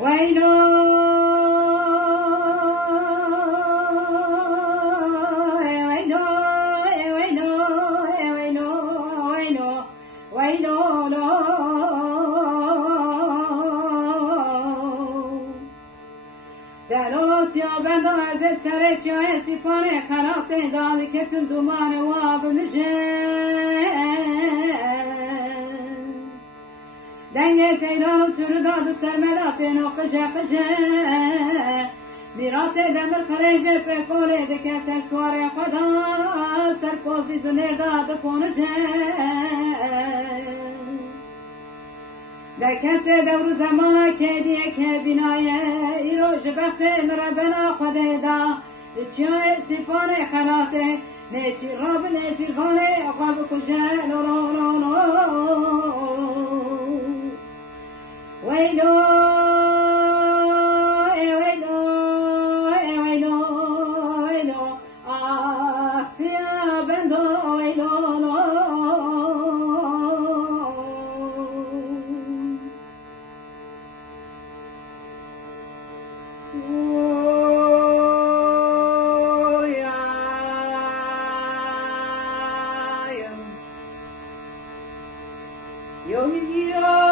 ويلو ويلو ويلو ويلو ويلو ويلو دلوس يا بندو عزب سرت يا سيفاني خلاطي دالي كتن دومان واب مجن دنگه تیران و ترداد سرمدات نو قجه قجه میرات دمر قریجه پکوله دکه سر سواره خدا سرپوزی زنیر داد پونجه دکه سه دور زمان که دیه که بینایه ایرو جبخت مربنا خوده دا چیای سیپانه خلاته نیچی راب نیچی غانه اقاب کجه لو لو لو لو ويلو ويلو ويلو ويلو سيا بندو ويلو yo yo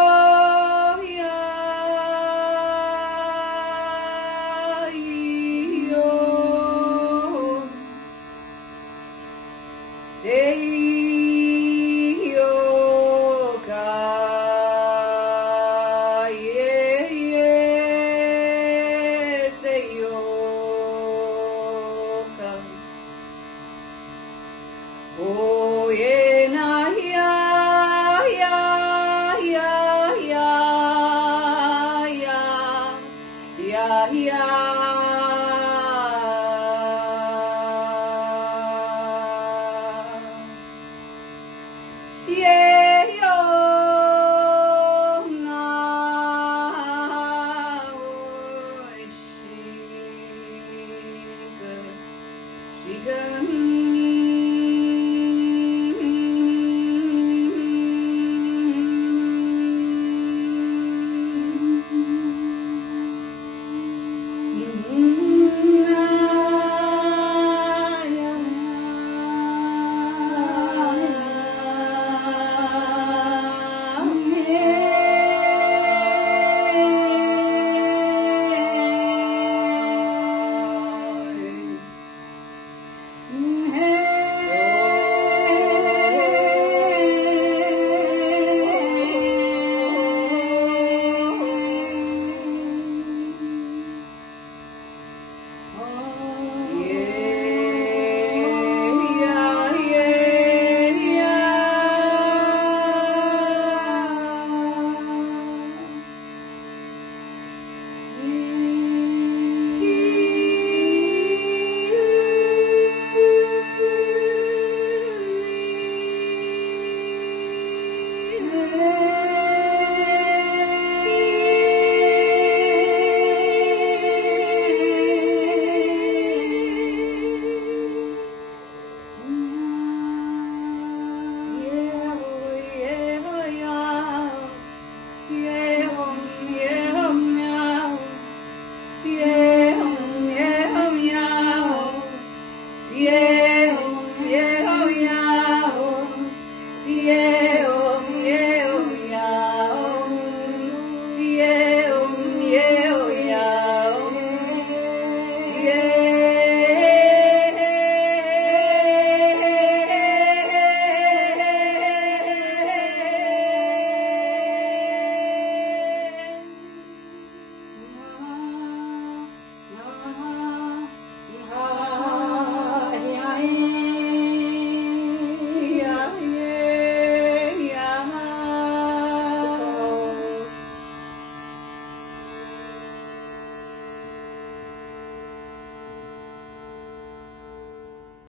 Oh yeah, na yeah, yeah, yeah, yeah, yeah, yeah. She